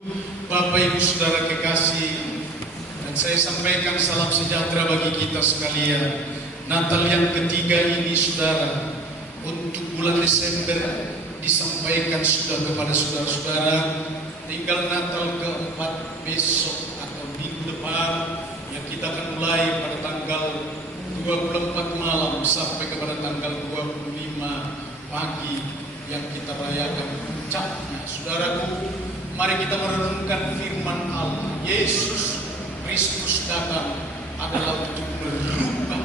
Bapak Ibu Saudara kekasih, dan saya sampaikan salam sejahtera bagi kita sekalian. Natal yang ketiga ini saudara, untuk bulan Desember disampaikan sudah kepada saudara-saudara. Tinggal Natal keempat besok atau minggu depan, yang kita akan mulai pada tanggal 24 malam sampai kepada tanggal 25 pagi yang kita rayakan puncaknya. Saudaraku, mari kita merenungkan firman Allah. Yesus Kristus datang adalah untuk merubah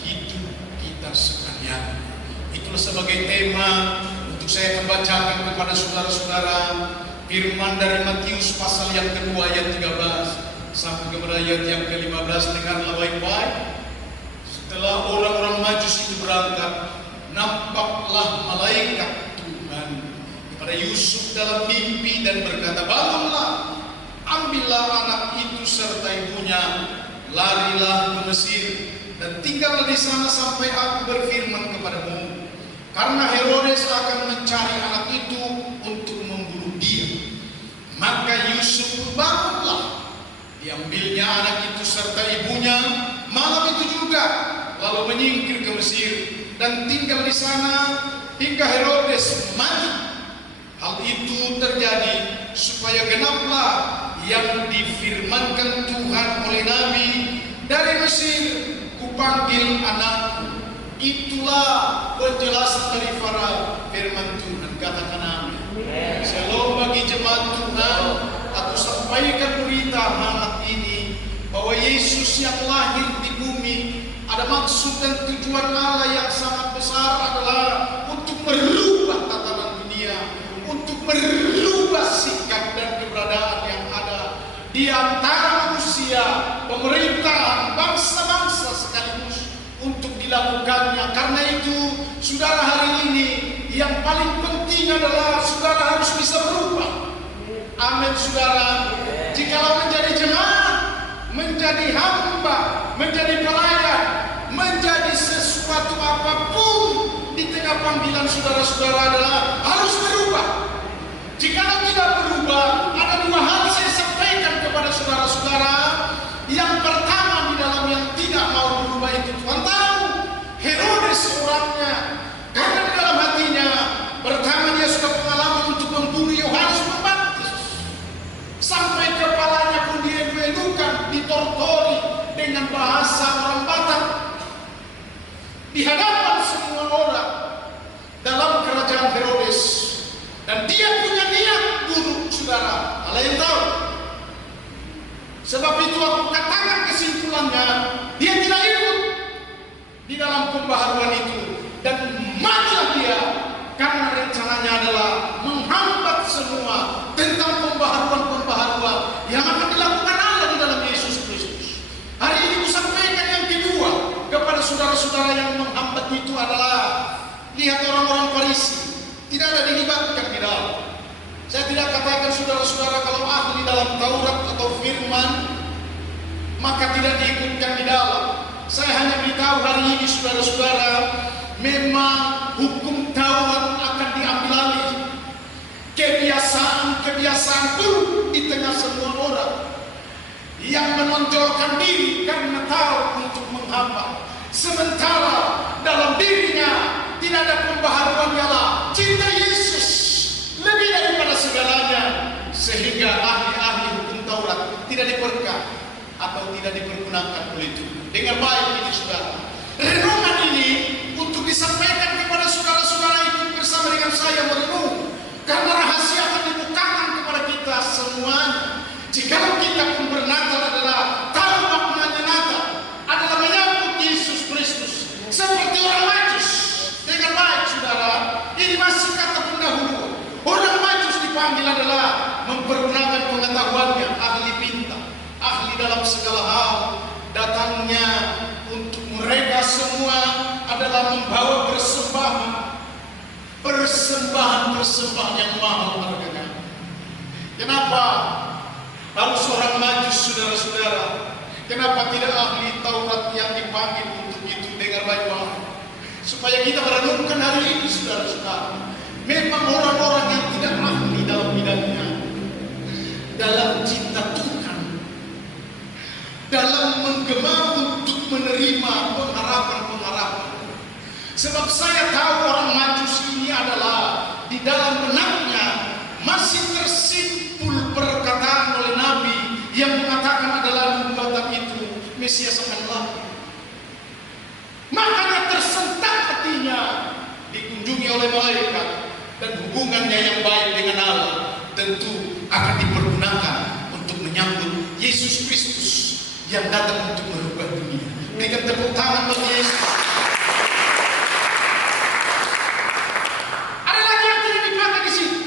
hidup kita sekalian. Itulah sebagai tema untuk saya membacakan kepada saudara-saudara firman dari Matius pasal yang kedua ayat 13 sampai kepada ayat yang ke-15. Dengarlah baik-baik. Setelah orang-orang Majus itu berangkat, nampaklah malaikat Tuhan kepada Yusuf dalam mimpi dan berkata, "Bangunlah, ambillah anak itu serta ibunya, larilah ke Mesir dan tinggallah di sana sampai aku berfirman kepadamu, karena Herodes akan mencari anak itu untuk membunuh dia." Maka Yusuf bangunlah, diambilnya anak itu serta ibunya malam itu juga, lalu menyingkir ke Mesir dan tinggal di sana hingga Herodes mati. Hal itu terjadi supaya genaplah yang difirmankan Tuhan oleh Nabi, "Dari Mesir kupanggil anakku." Itulah penjelasan dari para firman Tuhan. Katakan amin. Shalom bagi jemaat Tuhan. Aku sampaikan berita hangat ini bahwa Yesus yang lahir di bumi, ada maksud dan tujuan Allah yang sangat besar adalah untuk merubah tatanan dunia, untuk merubah sikap dan keberadaan yang ada di antara manusia, pemerintahan, bangsa-bangsa sekaligus untuk dilakukannya. Karena itu, saudara, hari ini yang paling penting adalah saudara harus bisa berubah. Amin, saudara. Jikalau menjadi jemaat, menjadi hamba, menjadi pelayan, menjadi sesuatu apapun di tengah panggilan saudara-saudara adalah harus berubah. Jika tidak berubah, ada dua hal saya sampaikan kepada saudara-saudara. Yang pertama, di dalam yang tidak mau berubah itu, Tuhan tahu Herodes orangnya, karena di dalam hatinya pertama dia sudah pengalaman untuk membunuh Yohanes Pembaptis, sampai kepalanya pun dielukan, ditortori dengan bahasa orang Batak di hadapan semua orang dalam kerajaan Herodes. Dan dia punya niat buruk, saudara. Allah yang tahu. Sebab itu aku katakan kesimpulannya, dia tidak ikut di dalam pembaharuan itu, dan matilah dia, karena rencananya adalah menghambat semua tentang pembaharuan-pembaharuan yang akan dilakukan Allah di dalam Yesus Kristus. Hari ini saya sampaikan yang kedua kepada saudara-saudara yang menghambat itu adalah, lihat orang-orang Farisi tidak ada dilibatkan di dalam. Saya tidak katakan saudara-saudara kalau ahli dalam Taurat atau firman maka tidak diikutkan di dalam. Saya hanya beritahu hari ini saudara-saudara, memang hukum Taurat akan diambil alih. Kebiasaan buruk di tengah semua orang yang menonjolkan diri karena tahu untuk menghambat, sementara dalam dirinya tidak ada pembaharuan Allah, cinta Yesus lebih daripada segalanya, sehingga ahli-ahli hukum Taurat tidak diberkati atau tidak dipergunakan oleh Tuhan. Dengar baik ini saudara, renungan ini untuk disampaikan kepada saudara-saudara, ikut bersama dengan saya merenung, karena rahasia akan dibukakan kepada kita semuanya. Jika kita pun bernatal adalah tahu maknanya Natal adalah menyambut Yesus Kristus seperti orang Majus. Dengan baik saudara, ini masih kata pendahulu. Orang Majus dipanggil adalah mempergunakan pengetahuannya, ahli pintar, ahli dalam segala hal. Datangnya untuk mereka semua adalah membawa persembahan yang mahal harganya. Kenapa harus orang Majus, saudara-saudara? Kenapa tidak ahli Taurat yang dipanggil untuk itu? Dengar baik-baik, supaya kita merenungkan hari ini, saudara-saudara. Memang orang-orang yang tidak ahli dalam bidangnya, dalam cinta Tuhan, dalam menggema untuk menerima pengharapan-pengharapan. Sebab saya tahu orang Majusi ini adalah di dalam benaknya masih tersimpul perkataan oleh Nabi yang mengatakan adalah nubuatan itu Mesias akan lahir. Makanya tersentak hatinya, dikunjungi oleh malaikat, dan hubungannya yang baik dengan Allah tentu akan dipergunakan untuk menyambut Yesus Kristus yang datang untuk merubah dunia. Berikan tepuk tangan bagi Yesus. Ada lagi yang tidak dipakai di sini.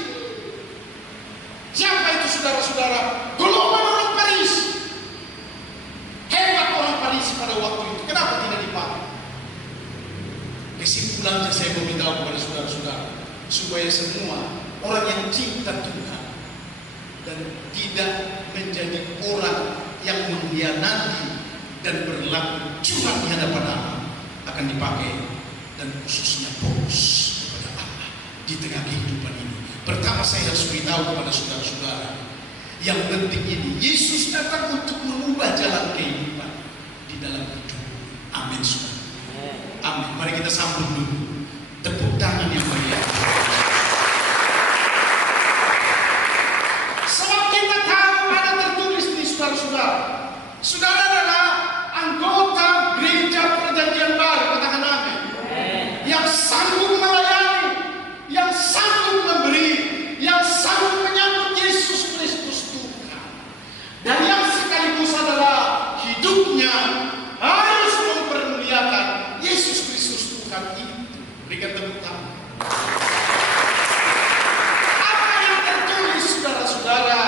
Siapa itu saudara-saudara? Golongan orang Farisi. Hebat orang Farisi pada waktu itu. Kenapa tidak dipakai? Kesimpulannya saya beritahu kepada saudara-saudara, supaya semua orang yang cinta Tuhan dan tidak menjadi orang yang mengkhianati dan berlaku curang di hadapan Allah akan dipakai, dan khususnya fokus kepada Allah di tengah kehidupan ini. Pertama saya harus beritahu kepada saudara-saudara, yang penting ini Yesus datang untuk mengubah jalan kehidupan di dalam hidup. Amin saudara. Amin. Mari kita sambut dulu. Tepuk tangan yang meriah. Sebab kita tahu ada tertulis di saudara-saudara. Saudara adalah anggota gereja perjanjian baru, katakan amin. Yang sanggup melayani, yang sanggup memberi, yang sanggup menyambut Yesus Kristus Tuhan. Dan yang sekaligus adalah hidupnya harus mempermuliakan Yesus Kristus Tuhan itu. Berikan tepuk tangan. Apa yang tertulis saudara-saudara,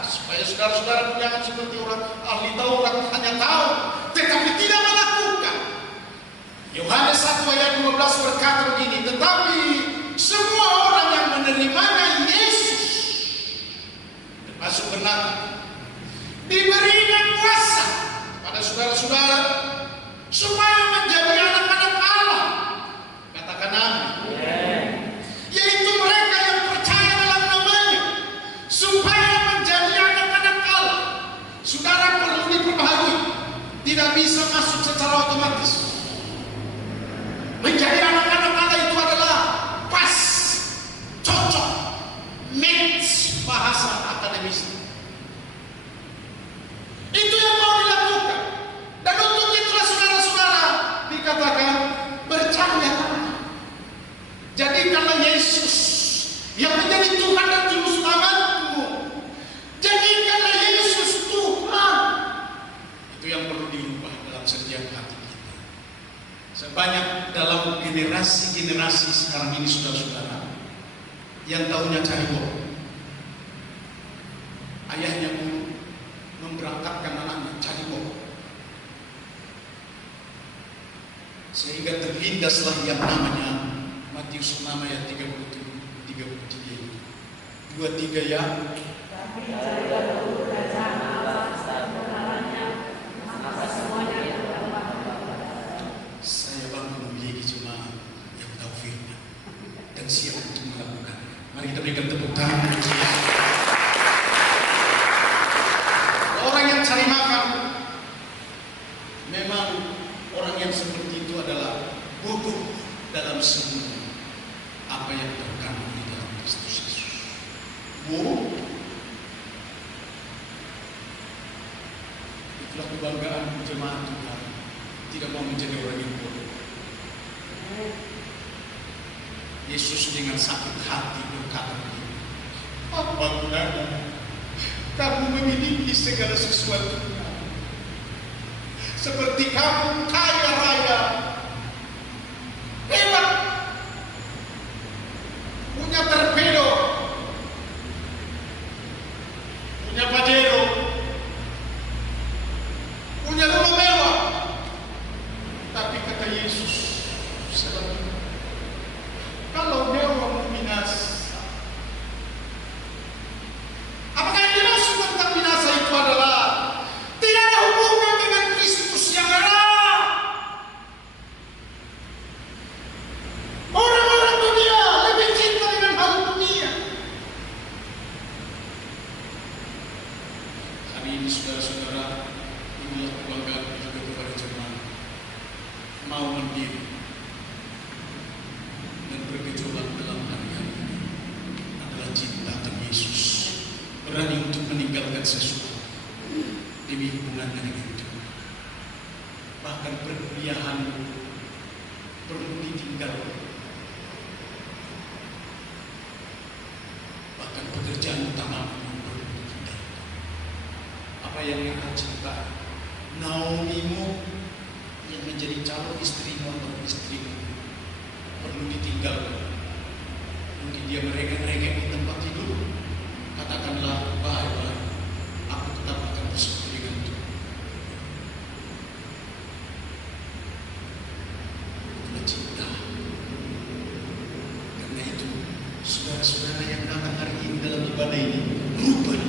supaya saudara-saudara jangan seperti orang ahli Taurat hanya tahu tetapi tidak melakukan. Yohanes 1 ayat 12 berkata begini, tetapi semua orang yang menerimanya Yesus, termasuk benar, diberinya kuasa pada saudara-saudara supaya menjadi anak-anak Allah. Katakan amin. Yaitu mereka yang percaya dalam namanya, supaya menjadi anak-anak Allah. Saudara perlu diperbaharui, tidak bisa masuk secara otomatis. Menjadi anak-anak Allah itu adalah pas, cocok, match bahasa akademis. Itu yang mau dilakukan. Dan untuk itulah saudara-saudara dikatakan percayalah. Jadikanlah Yesus yang menjadi Tuhan dan Juru Selamatmu. Jadikanlah Yesus Tuhan. Itu yang perlu dirubah dalam setiap hati kita. Sebanyak dalam generasi-generasi sekarang ini saudara-saudara yang tahunya cari uang. Ayahnya pun memberangkatkan anaknya cari uang, sehingga terlindaslah yang namanya Matius 6 ayat 33 itu. 23 ya. Saya bangga memiliki cuma yang tahu firman dan siap untuk melakukan. Mari kita berikan tepuk tangan. Orang yang cari makan, memang orang yang seperti itu adalah bodoh dalam semua apa yang terkandung di dalam Kristus Yesus. Itulah kebanggaan jemaat Tuhan, tidak mau menjadi orang yang bodoh. Yesus dengan sakit hati berkata begini, apa gunanya kamu memiliki segala sesuatu, seperti kamu kaya raya, hebat, punya torpedo, punya Pajero, punya rumah mewah, tapi kata Yesus, kalau mewah binasa. Apakah yang dimaksud tentang binasa itu adalah tidak ada hubungan dengan Kristus yang ada? Hari ini saudara-saudara, inilah kebanggaan juga kepada jemaat. Mau mandiri dan bergejolak dalam hari-hari ini adalah cinta Tuhan Yesus. Berani untuk meninggalkan sesuatu demi hubungan dengan Tuhan. Bahkan perkuliahan perlu ditinggalkan. Bahkan pekerjaan utama perlu ditinggalkan. Apa yang engkau cinta, Naomimu yang menjadi calon istrimu atau istrimu perlu ditinggalkan. Mungkin dia merengek-rengek di tempat tidur. Katakanlah, baik-baik, aku tetap akan bersekutu dengan Tuhan. Itulah cinta. Karena itu, saudara-saudara yang datang hari ini dalam ibadah ini, rubah.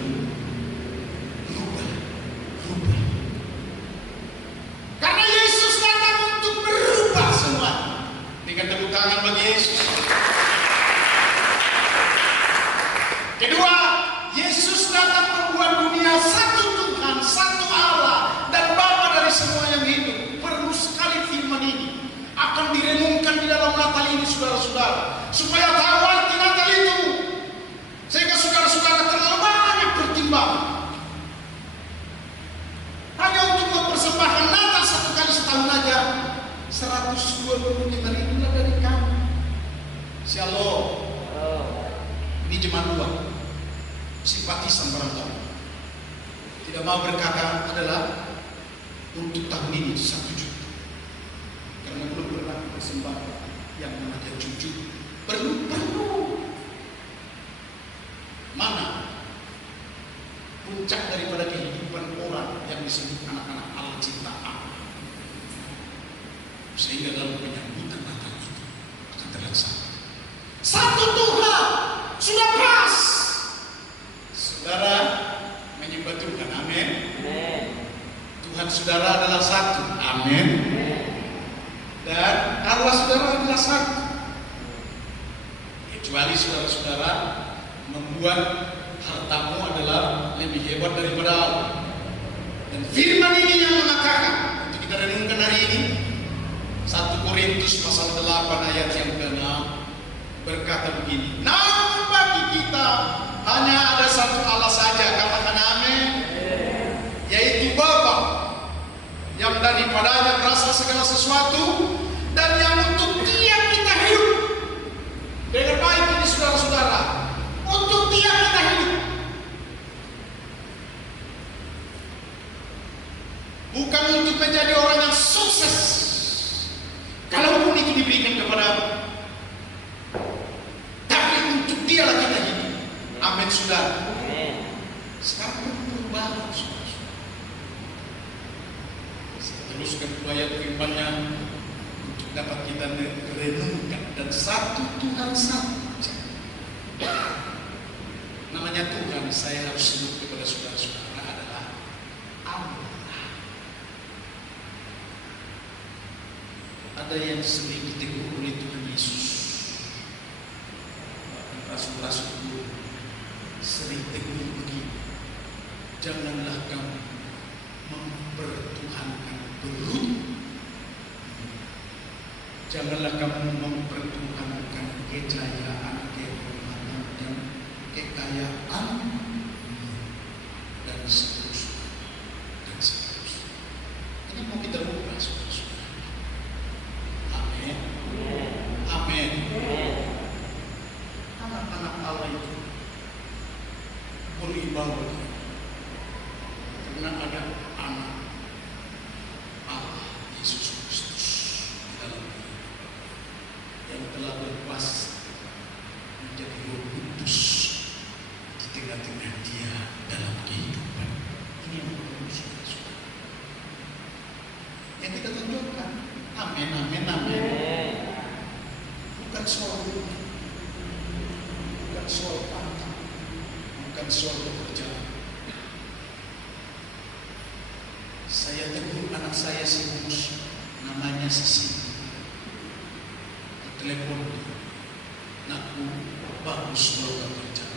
Karena Yesus datang untuk merubah semua. Berikan tepuk tangan bagi Yesus. Kedua, Yesus datang membuat dunia satu Tuhan, satu Allah, dan Bapa dari semua yang hidup. Perlu sekali firman ini akan direnungkan di dalam Natal ini, saudara-saudara, supaya tahu arti Natal itu, sehingga saudara-saudara terlalu banyak bertimbang hanya untuk mempersembahkan Natal satu kali setahun aja. 125.000 lah dari kamu. Shalom. Ini jemaat dua, simpatisan barangkali. Tidak mau berkata adalah untuk tahun ini 1 juta. Karena belum pernah persembahkan yang namanya jujur. Perlu. Mana puncak daripada kehidupan orang yang disebut anak-anak Allah ciptaan, sehingga dalam penyambutan Natal itu akan terlaksana. Satu Tuhan sudah pas. Saudara menyembah Tuhan, amin. Tuhan saudara adalah satu, amin. Dan Allah saudara adalah satu. Kecuali saudara-saudara membuat hartamu adalah lebih hebat daripada Allah. Dan firman ini yang mengatakan, untuk kita renungkan hari ini, 1 Korintus pasal 8 ayat yang ke-6 berkata begini, namun bagi kita hanya ada satu Allah saja, katakan amin, yaitu Bapa, yang daripadanya berasal segala sesuatu dan yang untuk Dia kita hidup. Dengan baik ini saudara-saudara, untuk Dia kita hidup. Bukan untuk menjadi orang yang sukses. Kalaupun itu diberikan kepadamu, tapi untuk Dialah kita hidup. Amin, saudara. Sekarang perubahan, saudara. Saya teruskan ayat firman-Nya untuk dapat kita renungkan. Dan satu Tuhan saja. Namanya Tuhan, saya harus sebut kepada saudara-saudara adalah Allah. Ada yang sering ditegur oleh Tuhan Yesus. Rasul-rasul itu sering tegur begini, janganlah kamu mempertuhankan perut, janganlah kamu mempertuhankan kejayaan, kehormatan dan kekayaan, dan seterusnya dan seterusnya. Ini mau kita ubah, saudara-saudara. Amin. Amin. Anak-anak Allah itu beribadah karena ada anak Allah Yesus Kristus di dalam diri yang telah berkuasa menjadi Roh Kudus di tengah-tengah dia dalam kehidupan. Ini yang perlu saudara-saudara yang kita tunjukkan. Amin, amin, amin. Bukan soal dunia, bukan soal pangkat, bukan soal pekerjaan. Saya tegur anak saya si bungsu, namanya Sisi. Telepon dia, nakku bagus kalau kerja,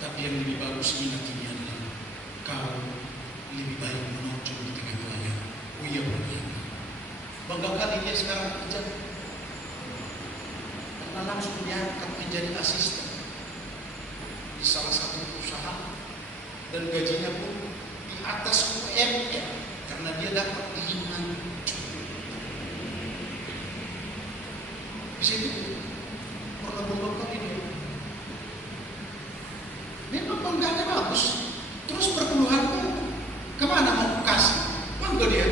tapi yang lebih bagus minat ini adalah kau baik menonjol di tengah wilayah. Oh iya benar. Bangga kali dia sekarang kerja. Karena langsung diangkat menjadi asisten di salah satu perusahaan dan gajinya pun di atas UMR karena dia dapat 5 juta. Di situ pernah beberapa kali dia. Memang bangganya bagus. Terus perkeluhannya kemana mau kasih? Bangga dia.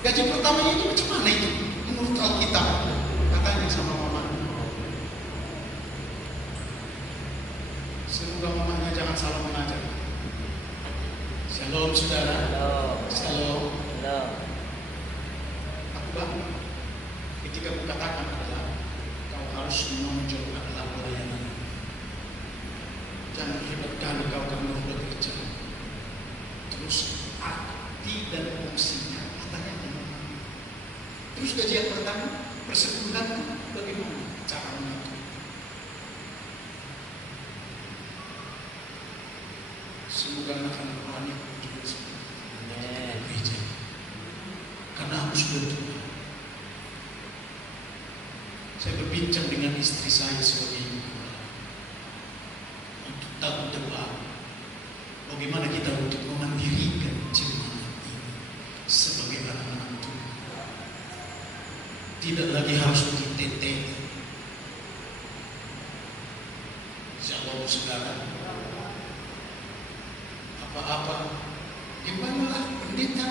Gaji pertamanya itu macam mana itu? Menurut Alkitab, katanya sama mama. Semoga mamanya jangan salah mengajar. Shalom saudara. Shalom. Aku bangga ketika aku katakan adalah kau harus menonjol adalah pelayanan. Jangan hebat kali kau karena sudah bekerja. Terus arti dan fungsinya katanya bagaimana? Terus gaji yang pertama persepuluhan bagaimana cara mengatur? Semoga anak-anak rohani juga seperti gereja. Karena aku sudah tua. Saya berbincang dengan istri saya sebagai ibu untuk tahun depan. Bagaimana kita untuk memandirikan jemaat ini sebagai anak-anak Tuhan. Tidak lagi harus ditetek. Shalom saudara. Apa-apa gimanalah pendeta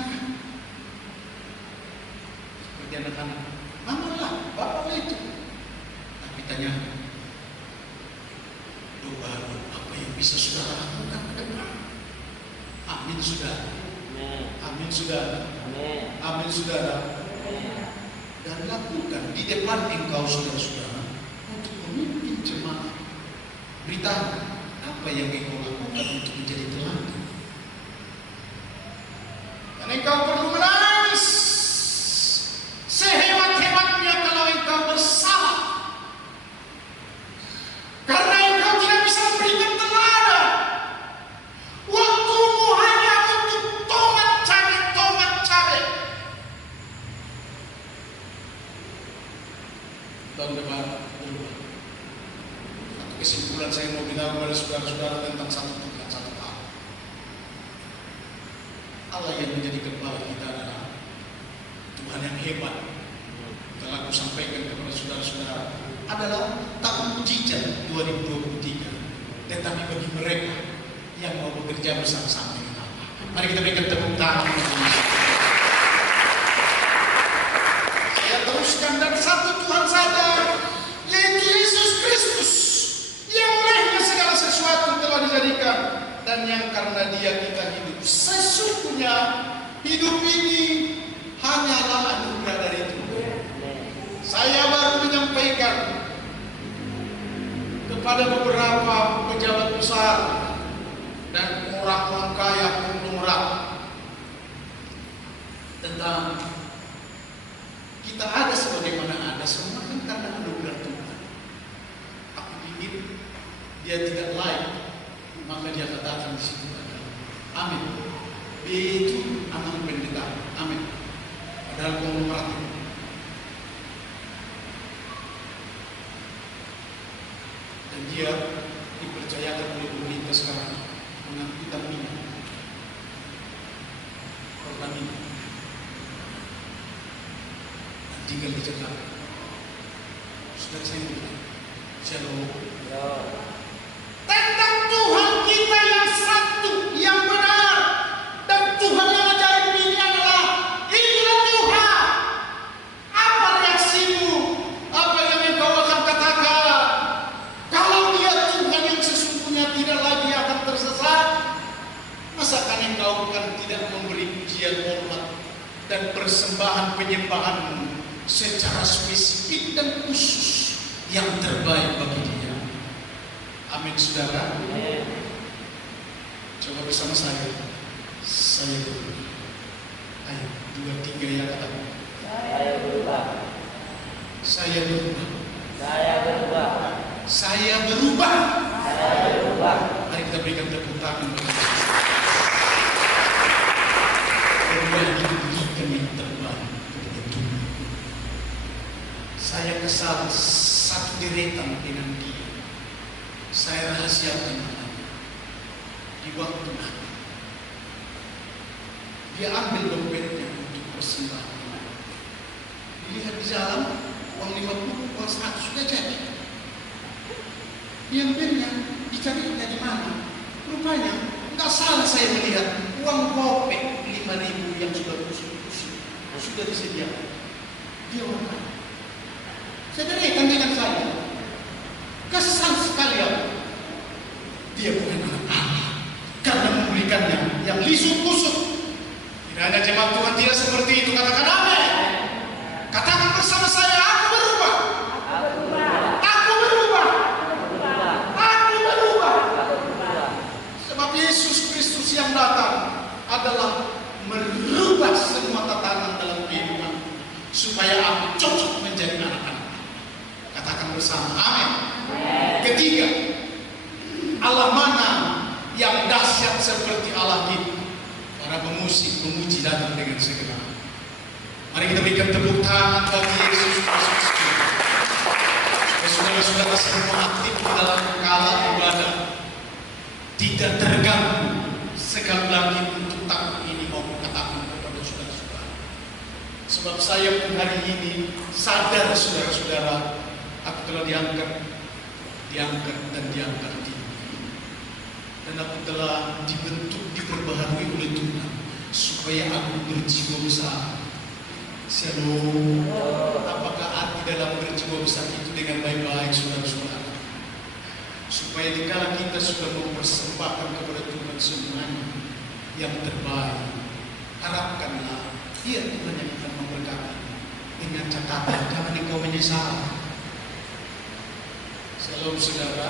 seperti anak-anak. Mamalah, bapaklah itu. Tapi tanya doa apa yang bisa saudara lakukan ke depan. Amin saudara. Amin saudara. Amin saudara. Dan lakukan di depan engkau saudara-saudara untuk memimpin jemaat. Beritahu apa yang engkau lakukan untuk menjadi teladan. Dan engkau perlu menangis sehebat-hebatnya kalau engkau bersalah. Karena engkau tidak bisa memberikan teladan. Waktumu hanya untuk tomat cabai. Tahun depan berubah. Satu kesimpulan saya mau bilang kepada saudara-saudara tentang satu Tuhan, satu Allah. Allah yang menjadi kepala kita adalah Tuhan yang hebat. Telah aku sampaikan kepada saudara-saudara adalah tahun mujizat 2023. Tetapi bagi mereka yang mau bekerja bersama-sama dengan Allah. Mari kita berikan tepuk tangan. Saya teruskan dan satu Tuhan saja, yaitu Yesus Kristus, yang olehnya segala sesuatu telah dijadikan dan yang karena Dia kita hidup. Sesungguhnya hidup ini hanyalah anugerah dari Tuhan. Saya baru menyampaikan kepada beberapa pejabat besar dan orang-orang kaya konglomerat tentang kita ada sebagaimana ada semua kan karena anugerah Tuhan. Aku ingin dia tidak lain, maka dia katakan di situ adalah amin. Itu anak pendeta, amin. Padahal konglomerat itu. Dan dia dipercayakan oleh pemerintah sekarang mengangkutan minyak, korban minyak. Tinggal di Jakarta. Saudara saya bilang, Shalom. Tentang Tuhan kita yang satu, yang benar, dan Tuhan yang ajaib ini adalah inilah Tuhan. Apa reaksimu? Apa yang engkau akan katakan? Kalau Dia Tuhan yang sesungguhnya tidak lagi akan tersesat, masakan engkau akan tidak memberi pujian, hormat, dan persembahan penyembahan secara spesifik dan khusus yang terbaik bagi Dia. Amin saudara. Coba bersama saya berubah. Ayo 2, 3 yang katakan. Saya berubah. Saya berubah. Saya berubah. Saya berubah. Saya berubah. Mari kita berikan tepuk tangan. misal satu deretan dengan dia, saya rahasiakan namanya di waktu nanti. Dia ambil dompetnya untuk persembahan. Dilihat di jalan, uang 50, uang 100 sudah jadi. Dia ambilnya, dicarinya di mana? Rupanya, nggak salah saya melihat uang gopek 5.000 yang sudah kusut-kusut, sudah disediakan. Dia orang kaya. Saya derikan dengan saya. Kesan sekali ya. Dia bukan anak Allah karena memberikannya yang lisut-kusut. Kiranya jemaat Tuhan tidak seperti itu. Katakan amin. Katakan bersama saya, aku berubah. Aku berubah. Aku berubah. Sebab Yesus Kristus yang datang adalah merubah semua tatanan dalam kehidupan supaya aku cocok menjadi anak-anak. Katakan bersama, amin. Ketiga, Allah mana yang dahsyat seperti Allah kita. Para pemusik, pemuji datang dengan segera. Mari kita berikan tepuk tangan bagi Yesus Kristus. Saudara-saudara semua aktif di dalam kala ibadah tidak terganggu sekali lagi untuk takut ini mau katakan kepada saudara-saudara. Sebab saya pun hari ini sadar saudara-saudara, aku telah diangkat dan diangkat tinggi. Dan aku telah dibentuk, diperbaharui oleh Tuhan supaya aku berjiwa besar. Shalom. Apakah arti dalam berjiwa besar itu dengan baik-baik saudara-saudara? Supaya dikala kita sudah mempersembahkan kepada Tuhan semuanya yang terbaik, harapkanlah Dia Tuhan yang akan memberkati dengan catatan jangan engkau menyesal. Shalom saudara.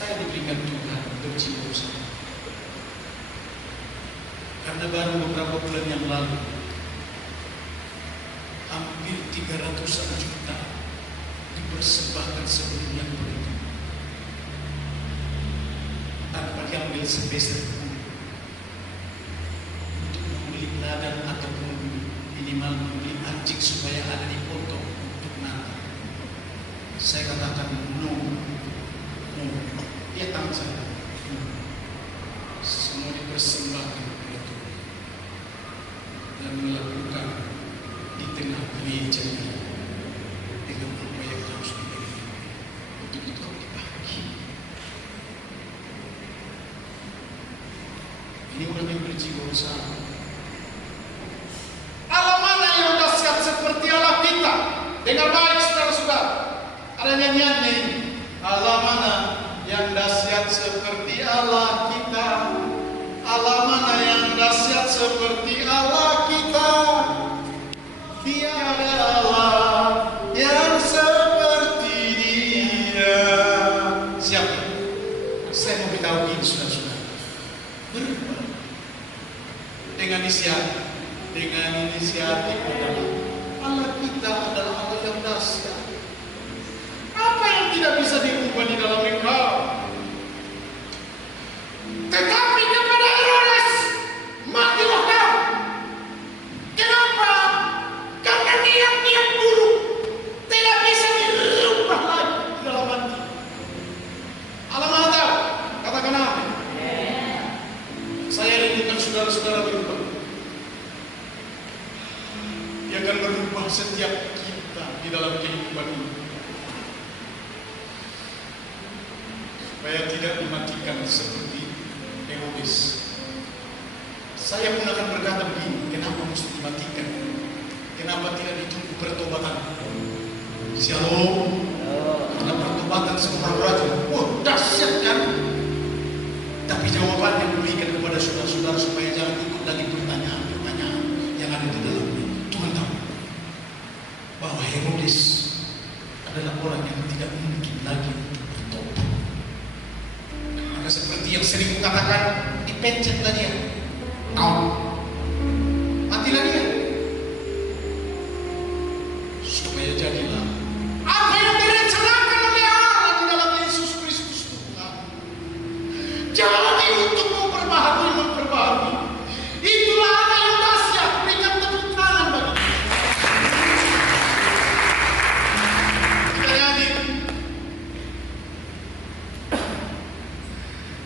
Saya diberikan Tuhan berjiwa besar. Karena baru beberapa bulan yang lalu hampir 300-an juta dipersembahkan sebelum yang begitu tanpa diambil sepeser pun untuk membeli ladang ataupun minimal membeli anjing supaya ada di potong untuk nanti. Saya katakan no. Dia tangan saya. Semua dipersembahkan kepada Tuhan dan melakukan di tengah gereja ini dengan apa yang harus diberi. Untuk itu kau dibagi. Ini orang yang berjiwa besar. Allah mana yang dahsyat seperti Allah kita? Dengar baik saudara-saudara. Ada nyanyian ini. Allah mana yang dahsyat seperti Allah kita? Allah mana yang dahsyat seperti Allah kita? Tiada Allah yang seperti Dia. Siapa? Saya mau beritahu ini saudara-saudara. Berubah dengan inisiatif adalah Allah kita adalah Allah yang dahsyat. Apa yang tidak bisa diubah di dalam engkau? Tetapi kepada Herodes matilah kau. Kenapa? Karena niat-niat buruk tidak bisa dirubah lagi di dalam hati. Allah Maha tahu. Katakan amin. Saya rindukan saudara-saudara berubah. Dia akan merubah setiap kita di dalam kehidupan ini. Supaya tidak dimatikan seperti Herodes. Saya pun akan berkata begini, kenapa mesti dimatikan? Kenapa tidak ditunggu pertobatan? Shalom. Karena pertobatan seorang raja, dahsyat kan? Tapi jawaban yang diberikan kepada saudara-saudara supaya jangan ikut lagi pertanyaan-pertanyaan yang ada di dalamnya. Tuhan tahu bahwa Herodes adalah orang yang tidak mungkin lagi untuk bertobat. Seperti yang sering kukatakan, dipencetlah dia, matilah dia, supaya jadilah apa yang direncanakan oleh Allah di dalam Yesus Kristus Tuhan. Jadi untuk memperbaharui, itulah Allah yang dahsyat. Berikan tepuk tangan bagi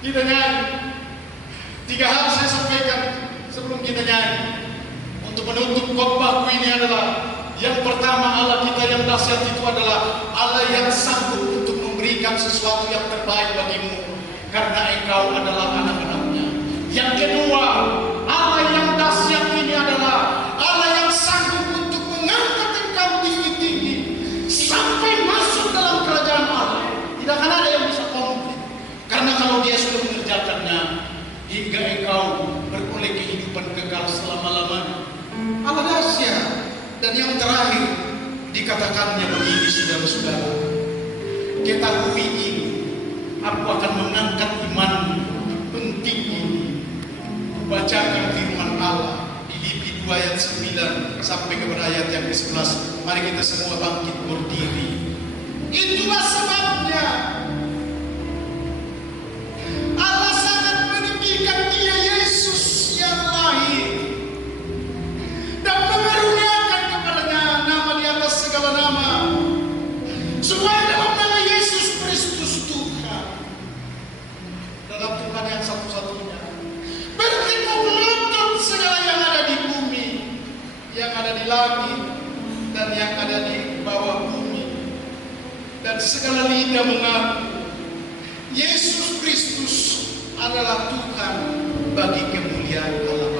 Kita nyanyi. 3 hal saya sampaikan sebelum kita nyanyi. Untuk menutup khotbahku ini adalah, yang pertama, Allah kita yang dahsyat itu adalah Allah yang sanggup untuk memberikan sesuatu yang terbaik bagimu, karena engkau adalah anak-anaknya. Yang kedua, Allah yang dahsyat ini adalah Allah yang sanggup untuk mengangkat engkau tinggi-tinggi sampai masuk dalam kerajaan Allah. Tidak akan ada yang bisa konflik, karena kalau Dia sudah mengerjakannya, hingga engkau beroleh kehidupan kekal selama-lamanya. Allah dahsyat. Dan yang terakhir dikatakannya begini, saudara-saudara, ketahui ini, aku akan mengangkat imanmu. Penting ini. Bacakan firman Allah di Filipi 2 ayat 9 sampai kepada ayat yang ke-11. Mari kita semua bangkit berdiri. Itulah sebabnya Allah sangat meninggikan Dia Yesus yang lahir dan mengaruniakan kepadanya nama di atas segala nama, supaya dalam nama Yesus Kristus Tuhan, dalam Tuhan yang satu-satunya, bertekuk lutut segala yang ada di bumi, yang ada di langit, dan yang ada di bawah bumi, dan segala lidah mengaku Yesus Kristus adalah Tuhan, bagi kemuliaan Allah.